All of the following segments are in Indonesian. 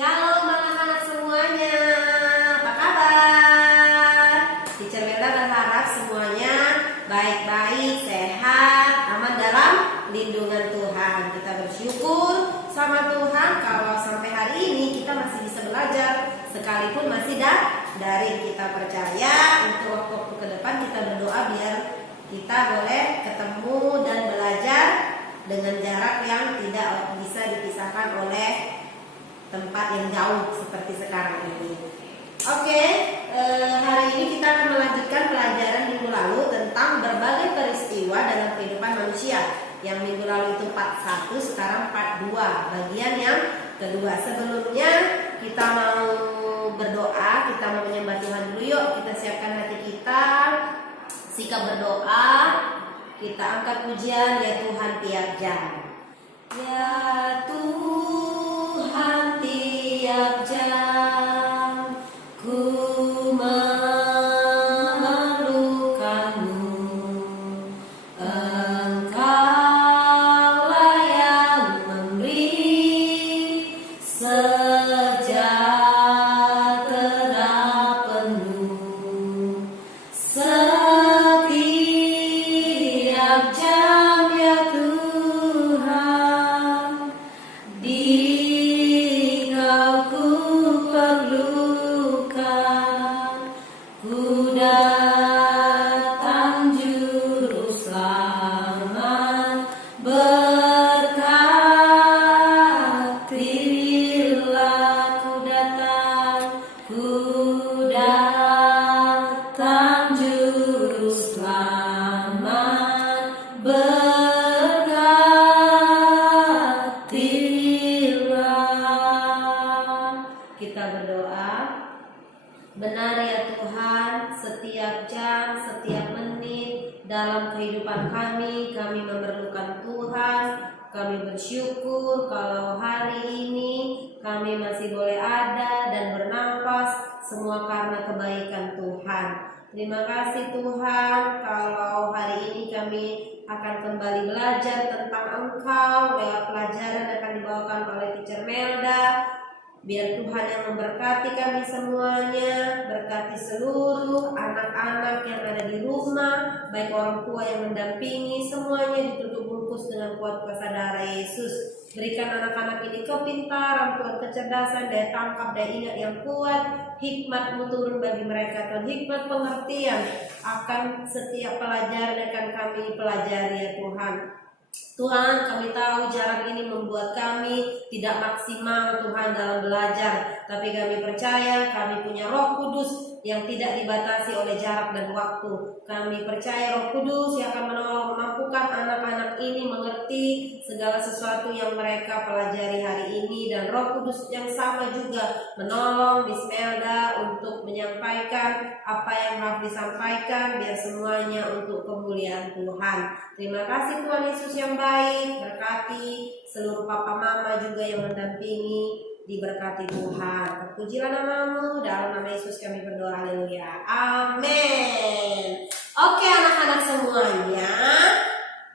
Shalom anak-anak semuanya, apa kabar? Teacher Melda berharap semuanya baik-baik, sehat, aman dalam lindungan Tuhan. Kita bersyukur sama Tuhan kalau sampai hari ini kita masih bisa belajar, sekalipun masih daring. Kita percaya untuk waktu-waktu ke depan kita berdoa biar kita boleh ketemu dan belajar dengan jarak yang tidak bisa dipisahkan oleh tempat yang jauh seperti sekarang ini. Oke, hari ini kita akan melanjutkan pelajaran minggu lalu tentang berbagai peristiwa dalam kehidupan manusia. Yang minggu lalu itu part 1, sekarang part 2, bagian yang kedua. Sebelumnya kita mau berdoa, kita mau menyembah Tuhan dulu. Yuk kita siapkan hati kita, sikap berdoa, kita angkat pujian ya Tuhan tiap jam. Ya Tuhan tiap jam ku memerlukan-Mu, Engkaulah yang memberi sejahtera penuh setiap jam ya Tuhan. Dikau ku perlukan, ku datang juru selamat, berkatilah ku datang juru selamat, kita berdoa. Benar ya Tuhan, setiap jam, setiap menit dalam kehidupan kami memerlukan Tuhan. Kami bersyukur kalau hari ini kami masih boleh ada dan bernafas, semua karena kebaikan Tuhan. Terima kasih Tuhan kalau hari ini kami akan kembali belajar tentang Engkau lewat pelajaran yang akan dibawakan oleh Teacher Melda. Biar Tuhan yang memberkati kami semuanya, berkati seluruh anak-anak yang ada di rumah, baik orang tua yang mendampingi, semuanya ditutup bungkus dengan kuat kuasa darah Yesus. Berikan anak-anak ini kepintaran, Tuhan, kecerdasan, daya tangkap, daya ingat yang kuat, hikmat-Mu turun bagi mereka, Tuhan, hikmat pengertian akan setiap pelajaran yang akan kami pelajari ya Tuhan. Tuhan, kami tahu jarak ini membuat kami tidak maksimal Tuhan dalam belajar, tapi kami percaya kami punya Roh Kudus yang tidak dibatasi oleh jarak dan waktu. Kami percaya Roh Kudus yang akan menolong memampukan anak-anak ini mengerti segala sesuatu yang mereka pelajari hari ini, dan Roh Kudus yang sama juga menolong Miss Melda untuk menyampaikan apa yang harus disampaikan biar semuanya untuk kemuliaan Tuhan. Terima kasih Tuhan Yesus yang baik, berkati seluruh papa mama juga yang mendampingi, diberkati Tuhan. Terpujilah nama-Mu, dalam nama Yesus kami berdoa, haleluya, amin. Oke anak-anak semuanya,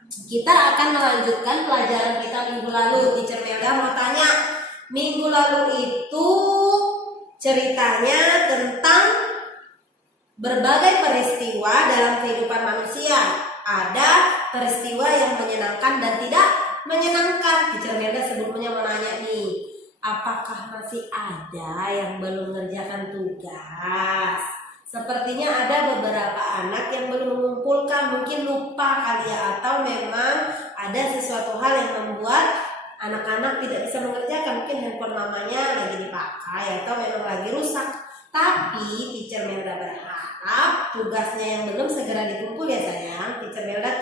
kita akan melanjutkan pelajaran kita minggu lalu. Teacher Melda mau tanya, minggu lalu itu ceritanya tentang berbagai peristiwa dalam kehidupan manusia. Ada peristiwa yang menyenangkan dan tidak menyenangkan. Teacher Melda sebelumnya mau nanya nih, apakah masih ada yang belum mengerjakan tugas? Sepertinya ada beberapa anak yang belum mengumpulkan, mungkin lupa kali ya, atau memang ada sesuatu hal yang membuat anak-anak tidak bisa mengerjakan. Mungkin handphone mamanya lagi dipakai atau memang lagi rusak. Tapi Teacher Melda berharap tugasnya yang belum segera dikumpul ya sayang. Teacher Melda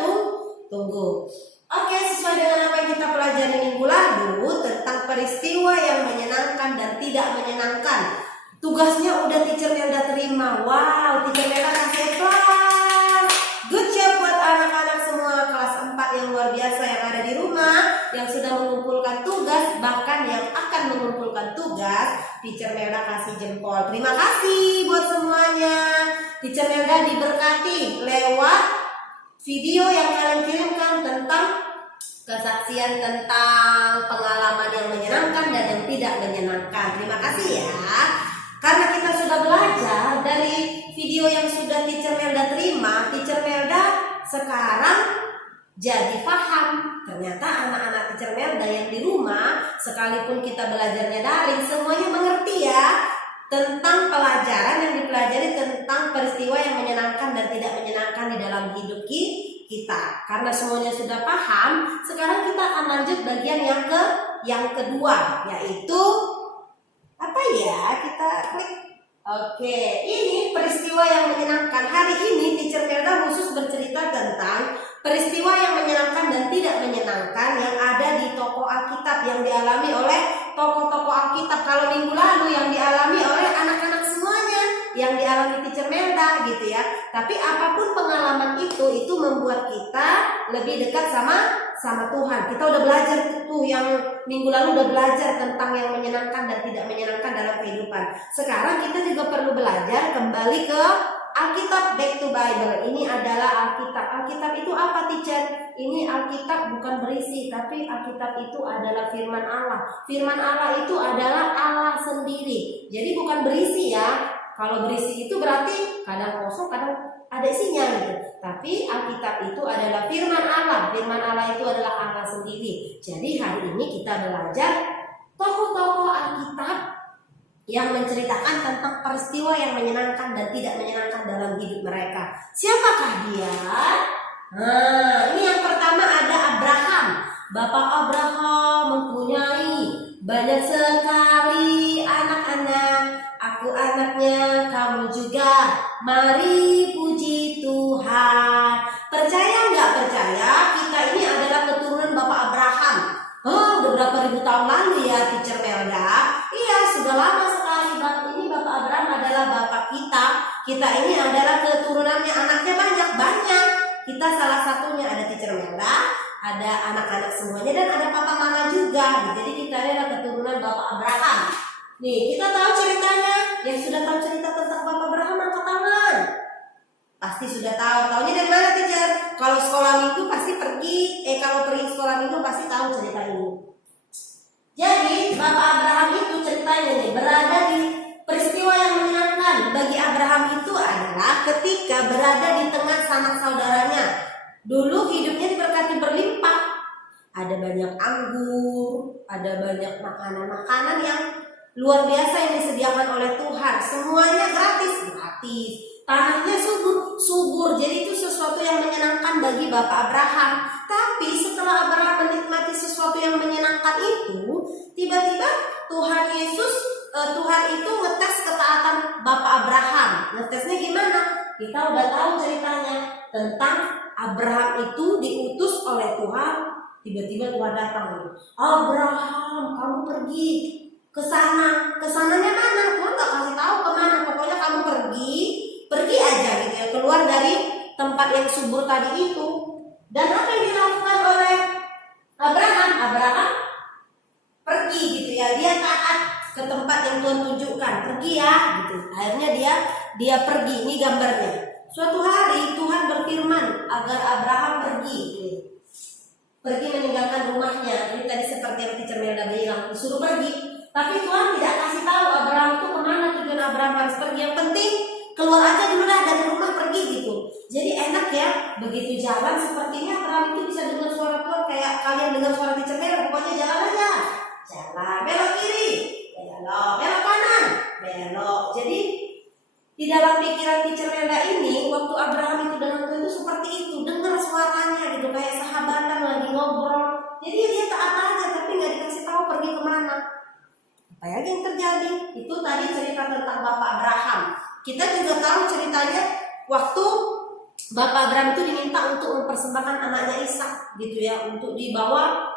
tunggu. Oke, sesuai dengan apa yang kita pelajari minggu lalu tentang peristiwa yang menyenangkan dan tidak menyenangkan. Tugasnya udah Teacher Melda terima. Wow, Teacher Melda kasih applause. Good job buat anak-anak semua kelas 4 yang luar biasa yang ada di rumah, yang sudah mengumpulkan tugas, bahkan yang akan mengumpulkan tugas. Teacher Melda kasih jempol. Terima kasih buat semuanya. Teacher Melda diberkati lewat video yang kalian kirimkan tentang kesaksian tentang pengalaman yang menyenangkan dan yang tidak menyenangkan. Terima kasih ya. Karena kita sudah belajar dari video yang sudah Teacher Melda terima, Teacher Melda sekarang jadi paham. Ternyata anak-anak Teacher Melda yang di rumah, sekalipun kita belajarnya daring, semuanya mengerti ya tentang pelajaran yang dipelajari tentang peristiwa yang menyenangkan dan tidak menyenangkan di dalam hidup kita. Karena semuanya sudah paham, sekarang kita akan lanjut bagian yang kedua, yaitu apa ya? Kita klik. Oke, ini peristiwa yang menyenangkan. Hari ini Teacher Melda khusus bercerita tentang peristiwa yang menyenangkan dan tidak menyenangkan yang ada di toko Alkitab, yang dialami oleh tokoh-tokoh Alkitab. Kalau minggu lalu yang dialami oleh anak-anak semuanya, yang dialami Teacher Melda gitu ya. Tapi apapun pengalaman itu membuat kita lebih dekat sama Tuhan. Kita udah belajar tuh, yang minggu lalu udah belajar tentang yang menyenangkan dan tidak menyenangkan dalam kehidupan. Sekarang kita juga perlu belajar kembali ke Alkitab, back to Bible. Ini adalah Alkitab. Alkitab itu apa, teacher? Ini Alkitab bukan berisi, tapi Alkitab itu adalah firman Allah. Firman Allah itu adalah Allah sendiri. Jadi bukan berisi ya. Kalau berisi itu berarti kadang kosong, kadang ada isinya gitu. Tapi Alkitab itu adalah firman Allah. Firman Allah itu adalah Allah sendiri. Jadi hari ini kita belajar tokoh-tokoh Alkitab yang menceritakan tentang peristiwa yang menyenangkan dan tidak menyenangkan dalam hidup mereka. Siapakah dia? Nah, ini yang pertama ada Abraham. Bapak Abraham mempunyai banyak sekali anak-anak. Aku anaknya, kamu juga. Mari puji Tuhan. Percaya nggak percaya? Kita ini adalah keturunan Bapak Abraham. Oh, beberapa ribu tahun lalu ya, Teacher Melda. Iya, sudah lama sekali. Ini Bapak Abraham adalah bapak kita. Kita ini adalah keturunannya, anaknya banyak. Kita salah satunya, ada Teacher Melda, ada anak-anak semuanya, dan ada papa mama juga. Jadi kita adalah keturunan Bapak Abraham. Nih, kita tahu ceritanya. Yang sudah tahu cerita tentang Bapak Abraham angkat tangan. Pasti sudah tahu. Taunya dari mana, teacher? Kalau sekolah minggu pasti pergi. Kalau pergi sekolah minggu pasti tahu cerita ini. Jadi Bapak Abraham itu ceritanya nih berada di peristiwa yang menyenangkan. Bagi Abraham itu adalah ketika berada di tengah sanak saudaranya. Dulu hidupnya diberkati berlimpah. Ada banyak anggur, ada banyak makanan-makanan yang luar biasa yang disediakan oleh Tuhan. Semuanya gratis. Tanahnya subur. Jadi itu sesuatu yang menyenangkan bagi Bapak Abraham. Tapi setelah Abraham menikmati sesuatu yang menyenangkan itu, tiba-tiba Tuhan itu ngetes ketaatan Bapak Abraham. Ngetesnya gimana? Kita udah tahu ceritanya tentang Abraham itu diutus oleh Tuhan. Tiba-tiba Tuhan datang. Abraham, kamu pergi ke sana. Kesananya mana? Tuhan gak kasih tahu kemana. Pokoknya kamu pergi aja gitu ya, keluar dari tempat yang subur tadi itu. Dan apa yang dilakukan oleh Abraham? Abraham pergi gitu ya, dia taat ke tempat yang Tuhan tunjukkan. Pergi ya gitu. Akhirnya dia pergi. Ini gambarnya. Suatu hari Tuhan berfirman agar Abraham pergi gitu. Pergi meninggalkan rumahnya. Ini tadi seperti yang Teacher Melda bilang, disuruh pergi. Tapi Tuhan tidak kasih tahu Abraham itu kemana tujuan Abraham harus pergi. Yang penting keluar aja dulu dah dari rumah, pergi gitu. Jadi enak ya, begitu jalan sepertinya Abraham itu bisa dengar suara Tuhan kayak kalian dengar suara Teacher Melda. Pokoknya jalan aja. Jalan, belok kiri, belok kanan, belok. Jadi di dalam pikiran Teacher Melda ini, waktu Abraham itu dengan Tuhan itu seperti itu, dengar suaranya gitu, kayak sahabatan lagi ngobrol. Jadi dia taat aja, tapi nggak dikasih tahu pergi kemana. Apa ya yang terjadi? Itu tadi cerita tentang Bapak Abraham. Kita juga tahu ceritanya waktu Bapak Abraham itu diminta untuk mempersembahkan anaknya Ishak gitu ya, untuk dibawa,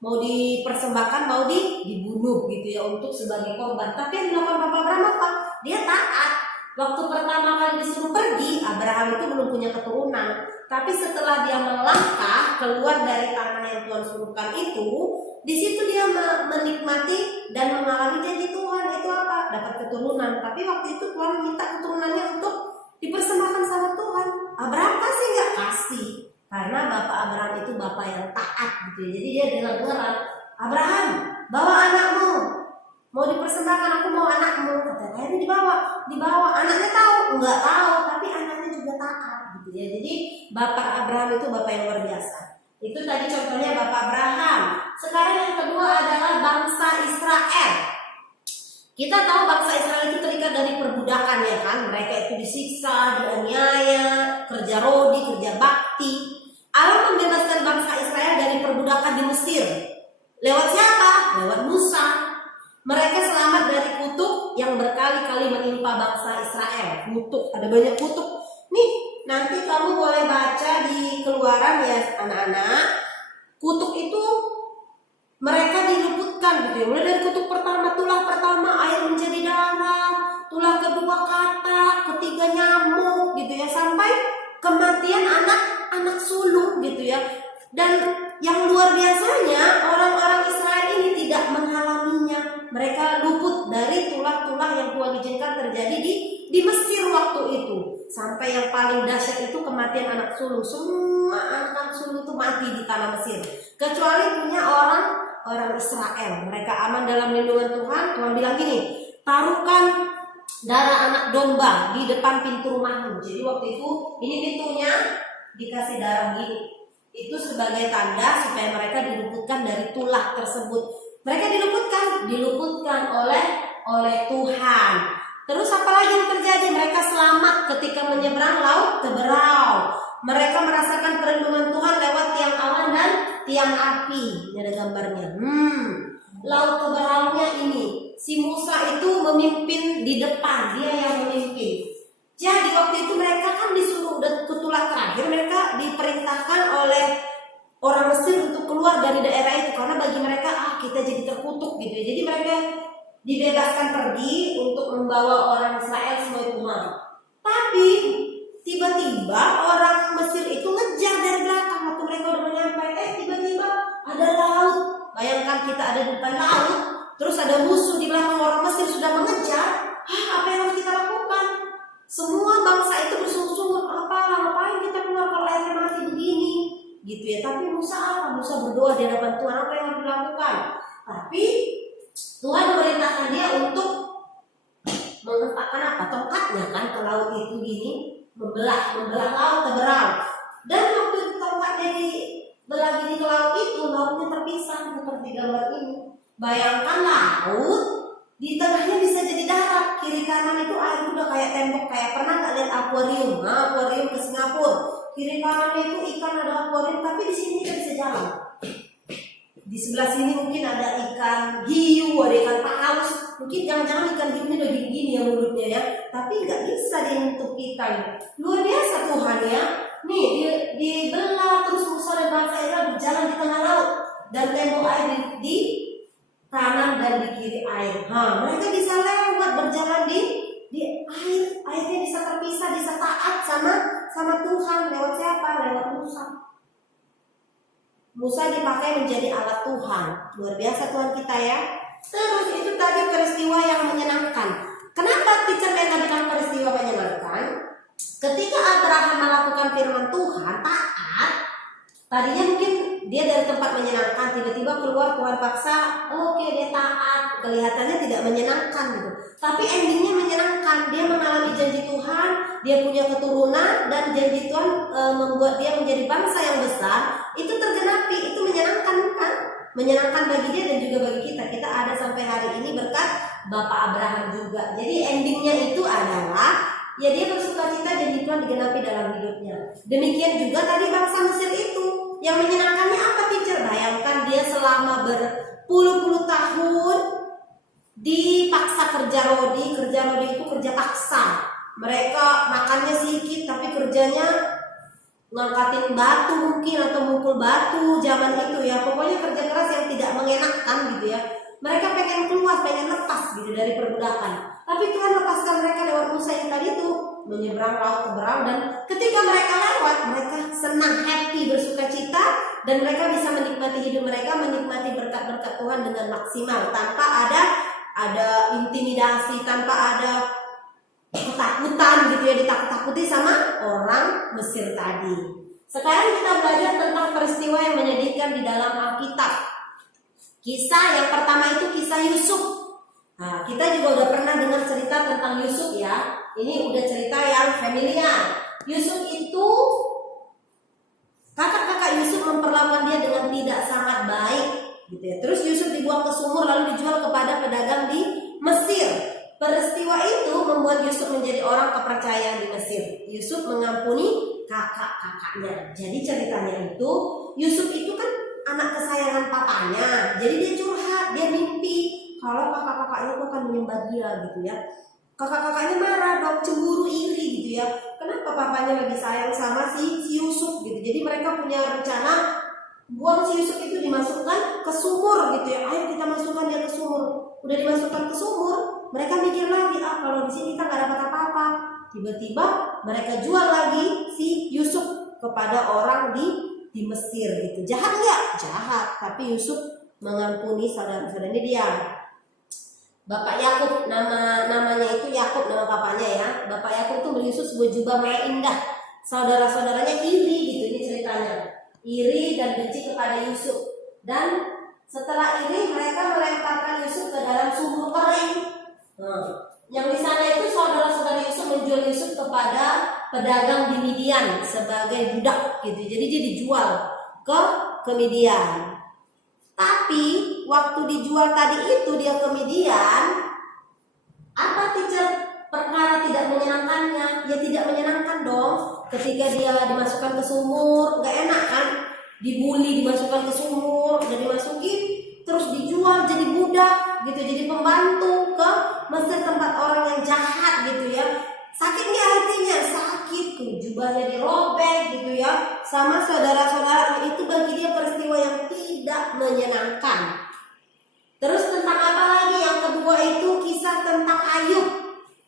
mau dipersembahkan, mau dibunuh gitu ya, untuk sebagai korban. Tapi yang dilakukan Bapak Abraham apa? Dia taat. Waktu pertama kali disuruh pergi, Abraham itu belum punya keturunan. Tapi setelah dia melangkah keluar dari tanah yang Tuhan suruhkan itu, di situ dia menikmati dan mengalami janji Tuhan. Itu apa? Dapat keturunan. Tapi waktu itu Tuhan minta keturunannya untuk dipersembahkan sama Tuhan. Abraham kasih nggak? Kasih. Karena bapak Abraham itu bapak yang taat gitu ya. Jadi dia dengar-dengar, Abraham, bawa anakmu, mau dipersembahkan, aku mau anakmu. Kata akhirnya dibawa. Anaknya tahu? Enggak tahu, tapi anaknya juga taat gitu ya. Jadi bapak Abraham itu bapak yang luar biasa. Itu tadi contohnya bapak Abraham. Sekarang yang kedua adalah bangsa Israel. Kita tahu bangsa Israel itu terikat dari perbudakan ya kan. Mereka itu disiksa, dianiaya, kerja rodi, kerja bakti. Allah membebaskan bangsa Israel dari perbudakan di Mesir. Lewat siapa? Lewat Musa. Mereka selamat dari kutuk yang berkali-kali menimpa bangsa Israel. Kutuk, ada banyak kutuk. Nih, nanti kamu boleh baca di Keluaran ya anak-anak. Kutuk itu mereka diluputkan gitu ya. Mulai dari kutuk pertama, tulah pertama air menjadi darah, tulah kedua katak, ketiga nyamuk gitu ya, sampai kematian anak sulung gitu ya. Dan yang luar biasanya orang-orang Israel ini tidak mengalaminya. Mereka luput dari tulah-tulah yang Tuhan izinkan terjadi di Mesir waktu itu. Sampai yang paling dahsyat itu kematian anak sulung. Semua anak sulung itu mati di tanah Mesir. Kecuali punya orang Israel. Mereka aman dalam lindungan Tuhan. Tuhan bilang gini, taruhkan darah anak domba di depan pintu rumahmu. Jadi waktu itu ini pintunya dikasih darah gini. Itu sebagai tanda supaya mereka diluputkan dari tulah tersebut. Mereka diluputkan oleh Tuhan. Terus apa lagi yang terjadi? Mereka selamat ketika menyeberang laut Teberau. Mereka merasakan perlindungan Tuhan lewat tiang awan dan tiang api. Ini ada gambarnya. Laut Teberaunya ini, si Musa itu memimpin di depan, dia yang memimpin. Jadi waktu itu mereka kan disuruh tulah terakhir, mereka diperintahkan oleh orang Mesir untuk keluar dari daerah itu karena bagi mereka kita jadi terkutuk gitu ya. Jadi mereka dibebaskan pergi untuk membawa orang Israel semua itu pulang. Tapi tiba-tiba orang Mesir itu ngejar dari belakang waktu mereka udah nyampe. Tiba-tiba ada laut. Bayangkan kita ada di depan laut, terus ada musuh di belakang, orang Mesir sudah mengejar. Apa yang harus kita lakukan? Semua bangsa itu bersungut-sungut, ngapain kita keluar kalau airnya mati begini, gitu ya. Tapi Musa berdoa di hadapan Tuhan, apa yang harus dilakukan? Tapi Tuhan memerintahkan dia untuk meletakkan tongkatnya kan ke laut itu gini, membelah laut Teberau. Dan waktu tongkatnya dibelah gini ke laut itu, lautnya terpisah seperti gambar ini. Bayangkan laut di tengahnya bisa jadi darat, kiri kanan itu air udah kayak tembok. Kayak pernah nggak lihat akuarium? Akuarium ke Singapura, kiri kanannya itu ikan, ada akuarium, tapi di sini kita bisa jalan. Di sebelah sini mungkin ada ikan hiu, ada ikan paus. Mungkin jangan-jangan ikan hiu ini udah gini ya mulutnya ya, tapi nggak bisa dientuk ikan. Luar biasa Tuhan ya. Nih dibelah, terus Musa dan bangsa Israel berjalan di tengah laut dan tembok air di kanan dan di kiri air. Mereka bisa lewat berjalan di air. Airnya bisa terpisah, bisa taat sama Tuhan. Lewat siapa? Lewat Musa. Musa dipakai menjadi alat Tuhan. Luar biasa Tuhan kita ya. Terus itu tadi peristiwa yang menyenangkan. Kenapa teacher Lena bilang peristiwa menyenangkan? Ketika Abraham melakukan firman Tuhan, taat. Tadinya mungkin dia dari tempat menyenangkan, tiba-tiba keluar Tuhan paksa, oke, dia taat, kelihatannya tidak menyenangkan gitu. Tapi endingnya menyenangkan, dia mengalami janji Tuhan, dia punya keturunan, dan janji Tuhan membuat dia menjadi bangsa yang besar. Itu tergenapi, itu menyenangkan kan? Menyenangkan bagi dia dan juga bagi kita. Kita ada sampai hari ini berkat Bapak Abraham juga. Jadi endingnya itu adalah ya dia bersukacita janji Tuhan digenapi dalam hidupnya. Demikian juga tadi bangsa Mesir itu. Yang menyenangkannya apa teacher? Bayangkan dia selama berpuluh-puluh tahun dipaksa kerja rodi itu kerja paksa. Mereka makannya sedikit tapi kerjanya ngangkatin batu mungkin atau mukul batu zaman itu ya. Pokoknya kerja keras yang tidak mengenakkan gitu ya. Mereka pengen keluar, pengen lepas gitu dari perbudakan. Tapi Tuhan lepaskan mereka lewat Musa yang tadi itu menyeberang laut Teberau, dan ketika mereka lewat, mereka senang, happy, bersukacita, dan mereka bisa menikmati hidup mereka, menikmati berkat-berkat Tuhan dengan maksimal tanpa ada intimidasi, tanpa ada ketakutan gitu ya, ditakut-takuti sama orang Mesir tadi. Sekarang kita belajar tentang peristiwa yang menyedihkan di dalam Alkitab. Kisah yang pertama itu kisah Yusuf. Nah, kita juga udah pernah dengar cerita tentang Yusuf ya. Ini udah cerita yang familiar. Yusuf itu, kakak-kakak Yusuf memperlakukan dia dengan tidak sangat baik, gitu ya. Terus Yusuf dibuang ke sumur lalu dijual kepada pedagang di Mesir. Peristiwa itu membuat Yusuf menjadi orang kepercayaan di Mesir. Yusuf mengampuni kakak-kakaknya. Jadi ceritanya itu, Yusuf itu kan anak kesayangan papanya. Jadi dia curhat, dia mimpi kalau kakak-kakaknya itu akan menyembah dia gitu ya. Kakak-kakaknya marah dong, cemburu, iri gitu ya. Kenapa papanya lebih sayang sama si Yusuf gitu. Jadi mereka punya rencana buang si Yusuf itu dimasukkan ke sumur gitu ya. Ayo kita masukkan dia ke sumur. Udah dimasukkan ke sumur, mereka mikir lagi, kalau di sini kita nggak dapat apa-apa. Tiba-tiba mereka jual lagi si Yusuf kepada orang di Mesir gitu. Jahat nggak? Jahat. Tapi Yusuf mengampuni saudara-saudaranya dia. Bapak Yakub, namanya itu Yakub, nama papanya ya. Bapak Yakub itu beli Yusuf sebuah jubah merah indah. Saudara-saudaranya iri gitu, ini ceritanya. Iri dan benci kepada Yusuf. Dan setelah ini mereka melemparkan Yusuf ke dalam sumur kering. Yang di sana itu saudara-saudara Yusuf menjual Yusuf kepada pedagang di Midian sebagai budak gitu. Jadi dia dijual ke Midian. Tapi waktu dijual tadi itu dia ke Midian, apa teacher perkara tidak menyenangkannya? Ya tidak menyenangkan dong. Ketika dia dimasukkan ke sumur, gak enak kan? Dibully, dimasukkan ke sumur, udah dimasukin, terus dijual jadi budak gitu, jadi pembantu ke Mesir, tempat orang yang jahat gitu ya. Sakit nggak hatinya? Sakit tuh, jubahnya dirobek gitu ya. Sama saudara-saudara itu bagi dia peristiwa yang tidak menyenangkan. Terus tentang apa lagi? Yang kedua itu kisah tentang Ayub.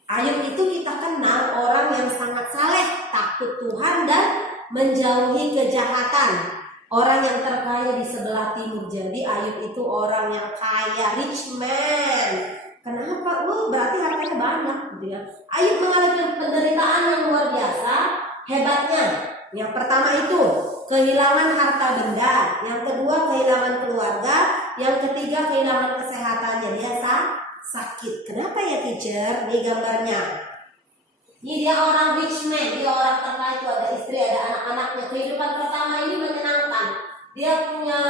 Ayub itu kita kenal orang yang sangat saleh, takut Tuhan dan menjauhi kejahatan. Orang yang terkaya di sebelah timur. Jadi Ayub itu orang yang kaya, rich man. Kenapa? Berarti hartanya banyak gitu ya. Ayub mengalami penderitaan yang luar biasa. Hebatnya, yang pertama itu kehilangan harta benda, yang kedua kehilangan keluarga, yang ketiga kehilangan kesehatannya. Dia sakit. Kenapa ya teacher? Ini gambarnya. Ini dia orang rich man, dia orang terkaya, itu ada istri, ada anak-anaknya. Kehidupan pertama ini menyenangkan. Dia punya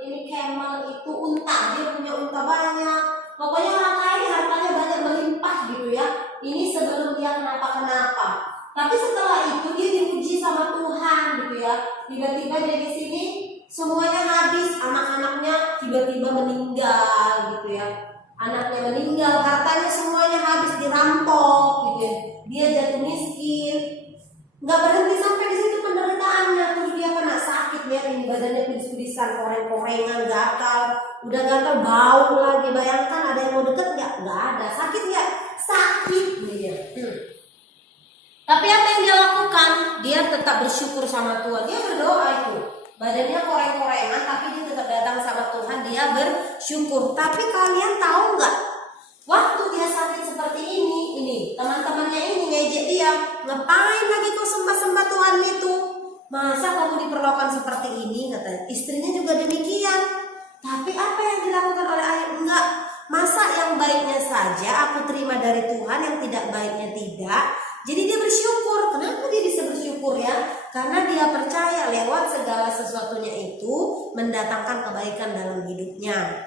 ini camel itu unta, dia punya unta banyak. Pokoknya orang kaya hartanya banyak melimpah gitu ya. Ini sebelum dia kenapa-kenapa. Tapi setelah itu dia diuji sama Tuhan gitu ya. Tiba-tiba dia di sini semuanya habis, anak-anaknya tiba-tiba meninggal gitu ya. Anaknya meninggal, hartanya semuanya habis, dirampok gitu ya. Dia jatuh miskin. Nggak berhenti sampai di situ penderitaannya. Terus dia kena sakit ya, ini badannya pudis-pudisan, koreng-korengan, gatal. Udah gatal, bau lagi. Bayangkan ada yang mau deket nggak? Nggak ada. Sakit nggak? Sakit dia. Tapi apa yang dia lakukan? Dia tetap bersyukur sama Tuhan. Dia berdoa itu. Badannya koreng-korengan, tapi dia tetap datang sama Tuhan. Dia bersyukur. Tapi kalian tahu nggak? Waktu dia sakit seperti ini teman-temannya ini ngejek dia. Ngapain lagi kau sembah-sembah Tuhan itu? Masa kamu diperlakukan seperti ini? Katanya. Istrinya juga demikian. Tapi apa yang dilakukan oleh Ayub? Enggak. Masa yang baiknya saja aku terima dari Tuhan, yang tidak baiknya tidak. Jadi dia bersyukur. Kenapa dia bisa bersyukur ya? Karena dia percaya lewat segala sesuatunya itu mendatangkan kebaikan dalam hidupnya.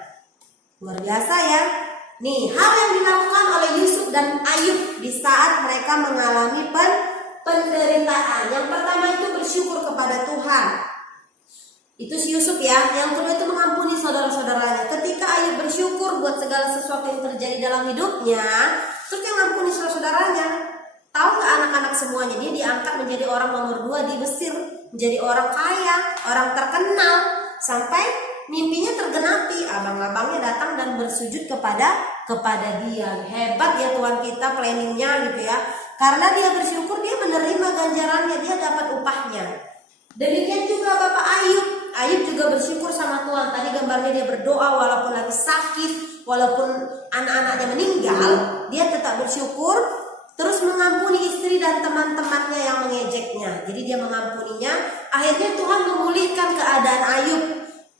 Luar biasa ya. Nih, hal yang dilakukan oleh Yusuf dan Ayub di saat mereka mengalami penderitaan. Yang pertama itu bersyukur kepada Tuhan. Itu si Yusuf ya. Yang kedua itu mengampuni saudara-saudaranya. Ketika Ayub bersyukur buat segala sesuatu yang terjadi dalam hidupnya, terus dia mengampuni saudara-saudaranya. Tahu nggak anak-anak semuanya? Dia diangkat menjadi orang nomor 2 di Mesir, menjadi orang kaya, orang terkenal, sampai mimpinya tergenapi. Abang-abangnya datang dan bersujud kepada dia. Hebat ya Tuhan kita planningnya gitu ya. Karena dia bersyukur, dia menerima ganjarannya, dia dapat upahnya. Demikian juga Bapak Ayub. Ayub juga bersyukur sama Tuhan. Tadi gambarnya dia berdoa walaupun lagi sakit, walaupun anak-anaknya meninggal, dia tetap bersyukur. Terus mengampuni istri dan teman-temannya yang mengejeknya. Jadi dia mengampuninya Akhirnya Tuhan memulihkan keadaan Ayub.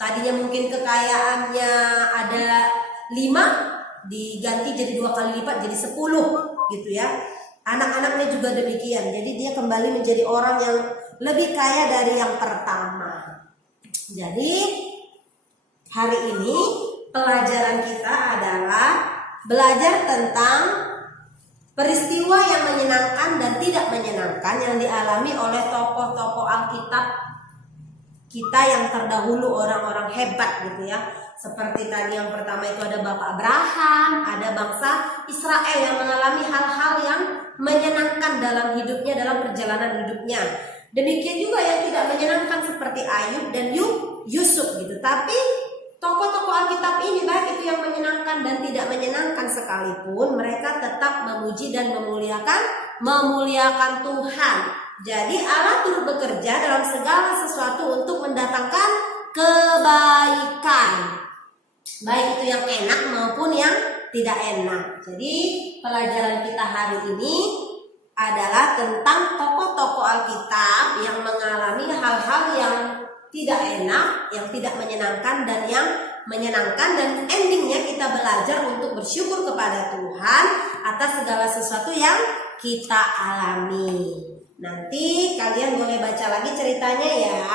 Tadinya mungkin kekayaannya ada 5, diganti jadi 2 kali lipat jadi 10 gitu ya. Anak-anaknya juga demikian. Jadi dia kembali menjadi orang yang lebih kaya dari yang pertama. Jadi hari ini pelajaran kita adalah belajar tentang peristiwa yang menyenangkan dan tidak menyenangkan yang dialami oleh tokoh-tokoh Alkitab kita yang terdahulu, orang-orang hebat gitu ya. Seperti tadi yang pertama itu ada Bapak Abraham, ada bangsa Israel yang mengalami hal-hal yang menyenangkan dalam hidupnya, dalam perjalanan hidupnya. Demikian juga yang tidak menyenangkan seperti Ayub dan Yusuf gitu. Tapi tokoh-tokoh Alkitab ini baik itu yang menyenangkan dan tidak menyenangkan sekalipun, mereka tetap memuji dan memuliakan Tuhan. Jadi Allah turut bekerja dalam segala sesuatu untuk mendatangkan kebaikan, baik itu yang enak maupun yang tidak enak. Jadi pelajaran kita hari ini adalah tentang tokoh-tokoh Alkitab yang mengalami hal-hal yang tidak enak, yang tidak menyenangkan dan yang menyenangkan, dan endingnya kita belajar untuk bersyukur kepada Tuhan atas segala sesuatu yang kita alami. Nanti kalian boleh baca lagi ceritanya ya.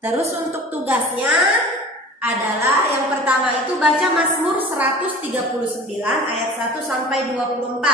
Terus untuk tugasnya adalah yang pertama itu baca Mazmur 139 ayat 1 sampai 24.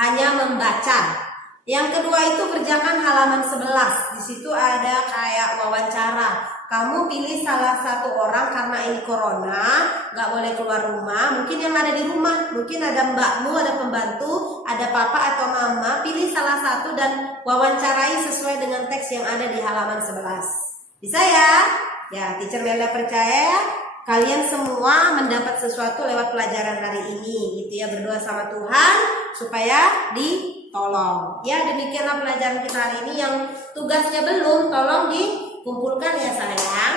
Hanya membaca. Yang kedua itu kerjakan halaman 11. Di situ ada kayak wawancara. Kamu pilih salah satu orang karena ini corona, nggak boleh keluar rumah. Mungkin yang ada di rumah, mungkin ada mbakmu, ada pembantu, ada papa atau mama. Pilih salah satu dan wawancarai sesuai dengan teks yang ada di halaman 11. Bisa ya? Ya, Teacher Melda percaya kalian semua mendapat sesuatu lewat pelajaran hari ini, gitu ya. Berdoa sama Tuhan supaya ditolong. Ya, demikianlah pelajaran kita hari ini. Yang tugasnya belum, tolong dikumpulkan ya sayang.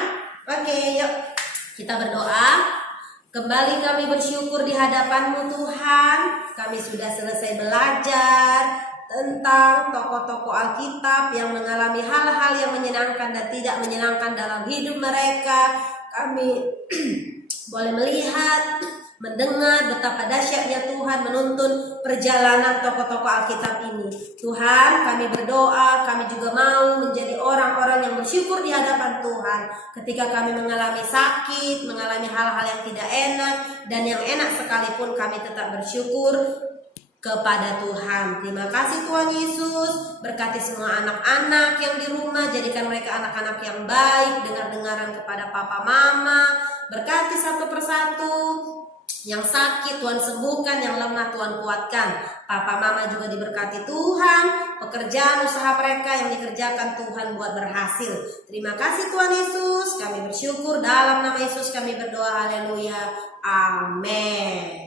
Oke, yuk kita berdoa. Kembali kami bersyukur di hadapan-Mu Tuhan. Kami sudah selesai belajar tentang tokoh-tokoh Alkitab yang mengalami hal-hal yang menyenangkan dan tidak menyenangkan dalam hidup mereka. Kami boleh melihat, mendengar betapa dahsyatnya Tuhan menuntun perjalanan tokoh-tokoh Alkitab ini. Tuhan, kami berdoa, kami juga mau menjadi orang-orang yang bersyukur di hadapan Tuhan. Ketika kami mengalami sakit, mengalami hal-hal yang tidak enak, dan yang enak sekalipun kami tetap bersyukur kepada Tuhan. Terima kasih Tuhan Yesus. Berkati semua anak-anak yang di rumah, jadikan mereka anak-anak yang baik, dengar-dengaran kepada papa mama. Berkati satu persatu. Yang sakit Tuhan sembuhkan, yang lemah Tuhan kuatkan. Papa mama juga diberkati Tuhan. Pekerjaan usaha mereka yang dikerjakan Tuhan buat berhasil. Terima kasih Tuhan Yesus. Kami bersyukur dalam nama Yesus kami berdoa. Haleluya. Amin.